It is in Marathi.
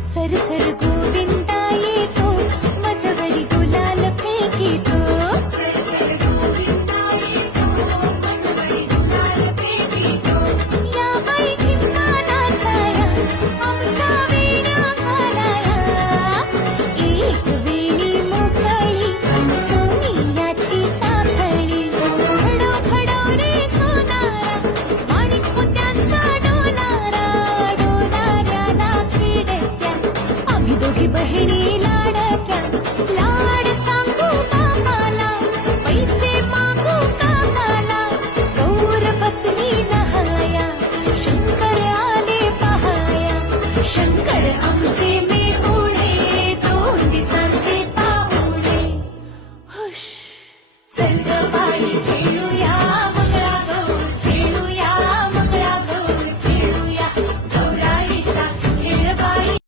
सरसर गोविंदा येतो मजवरी गुलाल फेकीतो सरसर गोविंदा येतो मजवरी गुलाल फेकीतो या बाई चिमणा नाचाया आमच्या वेण्या घालाया एक वेणी मोकळी सोनियाची साखळी खडो खडो रे सोनारा माणिक मोत्यांचा डोलारा डोलाऱ्याला खिडक्या आम्ही दोघी बहिणी लाडक्या लाड सांगू बापाला पैसे मागू काकाला गौर बसली लहाया शंकर आले पहाया शंकर आमचे